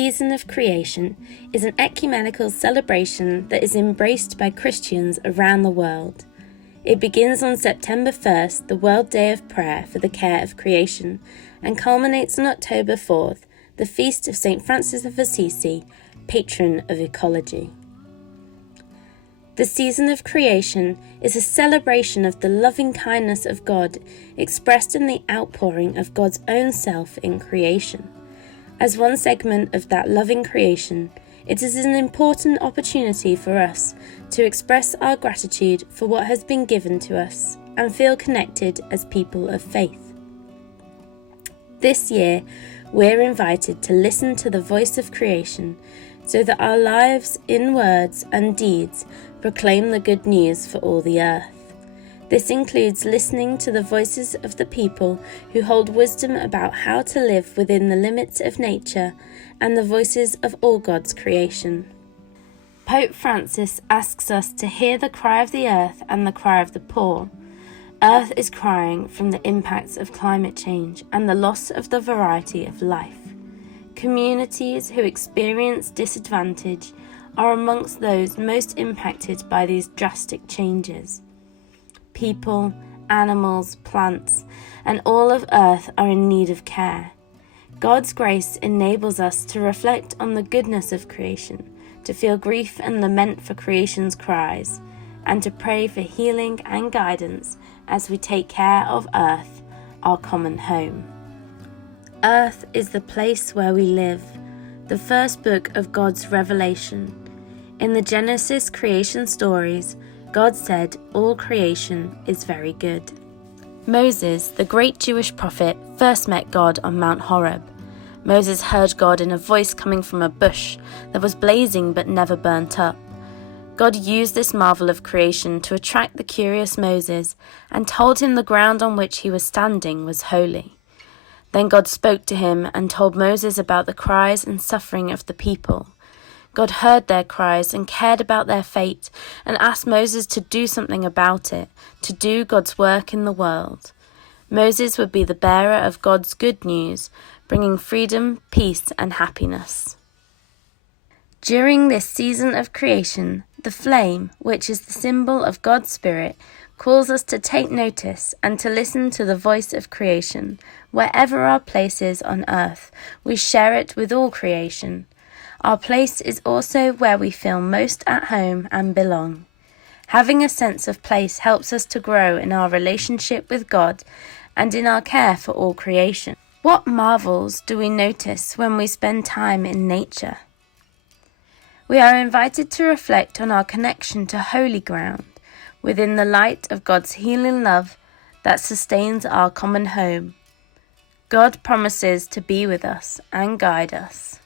season of creation is an ecumenical celebration that is embraced by Christians around the world. It begins on September 1st, the World Day of Prayer for the Care of Creation, and culminates on October 4th, the feast of St. Francis of Assisi, patron of ecology. The season of creation is a celebration of the loving kindness of God expressed in the outpouring of God's own self in creation. As one segment of that loving creation, it is an important opportunity for us to express our gratitude for what has been given to us and feel connected as people of faith. This year, we're invited to listen to the voice of creation so that our lives, in words and deeds, proclaim the good news for all the earth. This includes listening to the voices of the people who hold wisdom about how to live within the limits of nature and the voices of all God's creation. Pope Francis asks us to hear the cry of the earth and the cry of the poor. Earth is crying from the impacts of climate change and the loss of the variety of life. Communities who experience disadvantage are amongst those most impacted by these drastic changes. People, animals, plants, and all of Earth are in need of care. God's grace enables us to reflect on the goodness of creation, to feel grief and lament for creation's cries, and to pray for healing and guidance as we take care of Earth, our common home. Earth is the place where we live, the first book of God's revelation. In the Genesis creation stories, God said all creation is very good. Moses, the great Jewish prophet, first met God on Mount Horeb. Moses heard God in a voice coming from a bush that was blazing but never burnt up. God used this marvel of creation to attract the curious Moses and told him the ground on which he was standing was holy. Then God spoke to him and told Moses about the cries and suffering of the people. God heard their cries and cared about their fate and asked Moses to do something about it, to do God's work in the world. Moses would be the bearer of God's good news, bringing freedom, peace, and happiness. During this season of creation, the flame, which is the symbol of God's Spirit, calls us to take notice and to listen to the voice of creation. Wherever our place is on earth, we share it with all creation. Our place is also where we feel most at home and belong. Having a sense of place helps us to grow in our relationship with God and in our care for all creation. What marvels do we notice when we spend time in nature? We are invited to reflect on our connection to holy ground within the light of God's healing love that sustains our common home. God promises to be with us and guide us.